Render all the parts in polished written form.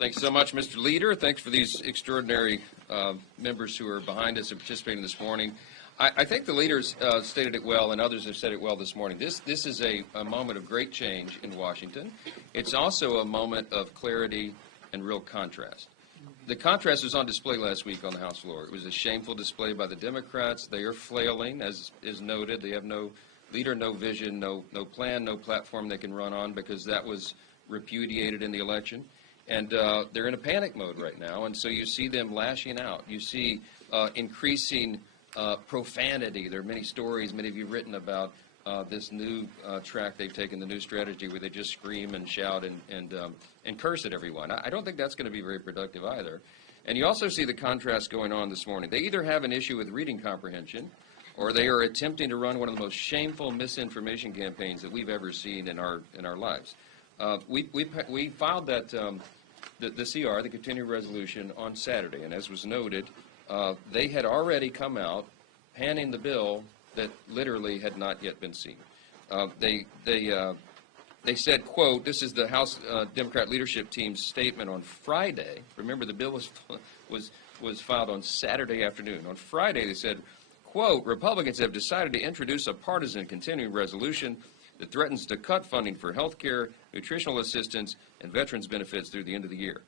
Thanks so much, Mr. Leader. Thanks for these extraordinary members who are behind us and participating this morning. I think the leaders stated it well, and others have said it well this morning. This is a moment of great change in Washington. It's also a moment of clarity and real contrast. The contrast was on display last week on the House floor. It was a shameful display by the Democrats. They are flailing, as is noted. They have no leader, no vision, no plan, no platform they can run on, because that was repudiated in the election. And they're in a panic mode right now, and so you see them lashing out. You see increasing profanity. There are many stories, many of you have written about this new track they've taken, the new strategy, where they just scream and shout and curse at everyone. I don't think that's going to be very productive either. And you also see the contrast going on this morning. They either have an issue with reading comprehension, or they are attempting to run one of the most shameful misinformation campaigns that we've ever seen in our lives. We filed that the CR, the continuing resolution, on Saturday, and as was noted, they had already come out panning the bill that literally had not yet been seen. They said, quote, this is the House Democrat leadership team's statement on Friday. Remember, the bill was filed on Saturday afternoon. On Friday, they said, quote, Republicans have decided to introduce a partisan continuing resolution that threatens to cut funding for health care, nutritional assistance, and veterans benefits through the end of the year.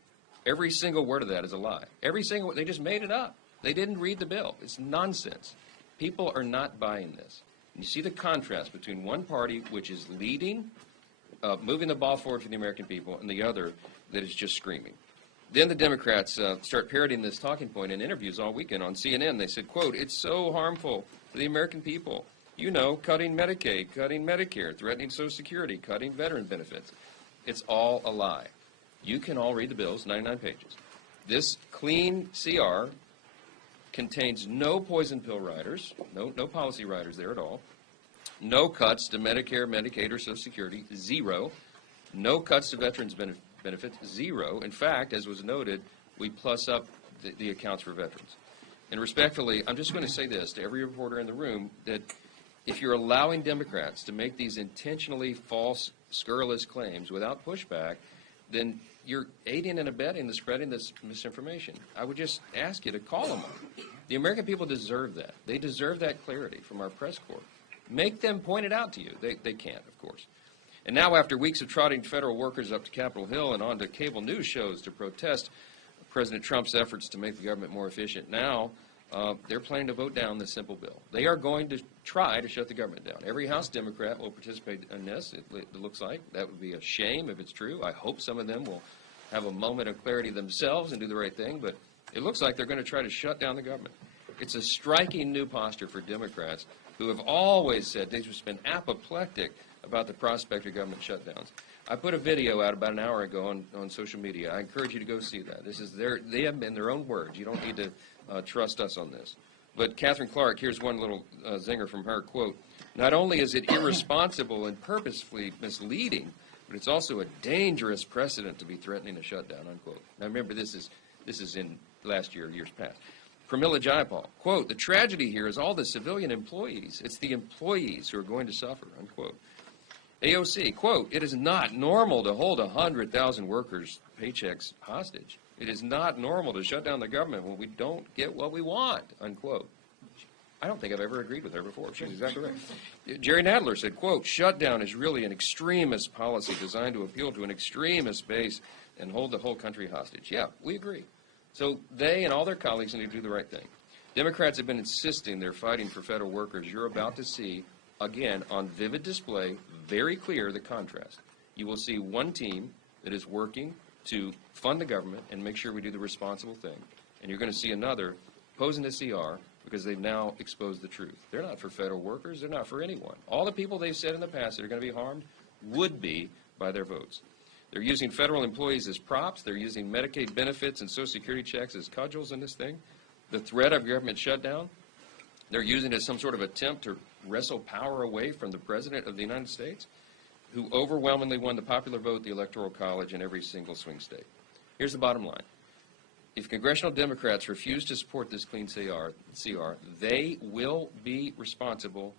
Every single word of that is a lie. They just made it up. They didn't read the bill. It's nonsense. People are not buying this. And you see the contrast between one party, which is leading, moving the ball forward for the American people, and the other that is just screaming. Then the Democrats start parroting this talking point in interviews all weekend on CNN. They said, quote, it's so harmful to the American people. You know, cutting Medicaid, cutting Medicare, threatening Social Security, cutting veteran benefits. It's all a lie. You can all read the bills, 99 pages. This clean CR contains no poison pill riders, no policy riders there at all, no cuts to Medicare, Medicaid, or Social Security, zero, no cuts to veterans benefits, zero. In fact, as was noted, we plus up the accounts for veterans. And respectfully, I'm just going to say this to every reporter in the room, that if you're allowing Democrats to make these intentionally false, scurrilous claims without pushback, then you're aiding and abetting the spreading this misinformation. I would just ask you to call them on. The American people deserve that. They deserve that clarity from our press corps. Make them point it out to you. They can't, of course. And now, after weeks of trotting federal workers up to Capitol Hill and onto cable news shows to protest President Trump's efforts to make the government more efficient, now they're planning to vote down this simple bill. They are going to try to shut the government down. Every House Democrat will participate in this, it looks like. That would be a shame if it's true. I hope some of them will have a moment of clarity themselves and do the right thing, but it looks like they're going to try to shut down the government. It's a striking new posture for Democrats, who have always said they've just been apoplectic about the prospect of government shutdowns. I put a video out about an hour ago on social media. I encourage you to go see that. They have been their own words. You don't need to trust us on this. But Catherine Clark, here's one little zinger from her, quote, not only is it irresponsible and purposefully misleading, but it's also a dangerous precedent to be threatening a shutdown, unquote. Now remember, this is in last year, years past. Pramila Jayapal, quote, the tragedy here is all the civilian employees. It's the employees who are going to suffer, unquote. AOC, quote, it is not normal to hold 100,000 workers' paychecks hostage. It is not normal to shut down the government when we don't get what we want, unquote. I don't think I've ever agreed with her before. She's exactly right. Jerry Nadler said, quote, shutdown is really an extremist policy designed to appeal to an extremist base and hold the whole country hostage. Yeah, we agree. So they and all their colleagues need to do the right thing. Democrats have been insisting they're fighting for federal workers. You're about to see, again, on vivid display, very clear the contrast. You will see one team that is working to fund the government and make sure we do the responsible thing. And you're going to see another posing the CR because they've now exposed the truth. They're not for federal workers. They're not for anyone. All the people they've said in the past that are going to be harmed would be by their votes. They're using federal employees as props. They're using Medicaid benefits and Social Security checks as cudgels in this thing. The threat of government shutdown, they're using it as some sort of attempt to wrestle power away from the President of the United States, who overwhelmingly won the popular vote, the Electoral College, in every single swing state. Here's the bottom line. If congressional Democrats refuse to support this clean CR, they will be responsible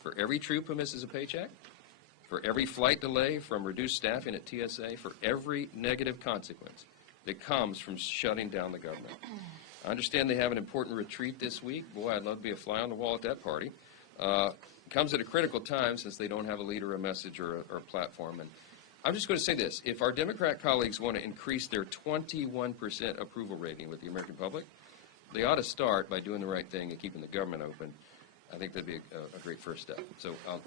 for every troop who misses a paycheck, for every flight delay from reduced staffing at TSA, for every negative consequence. that comes from shutting down the government. I understand they have an important retreat this week. Boy, I'd love to be a fly on the wall at that party. Comes at a critical time since they don't have a leader, a message, or a platform. And I'm just going to say this. If our Democrat colleagues want to increase their 21% approval rating with the American public, they ought to start by doing the right thing and keeping the government open. I think that'd be a great first step. So I'll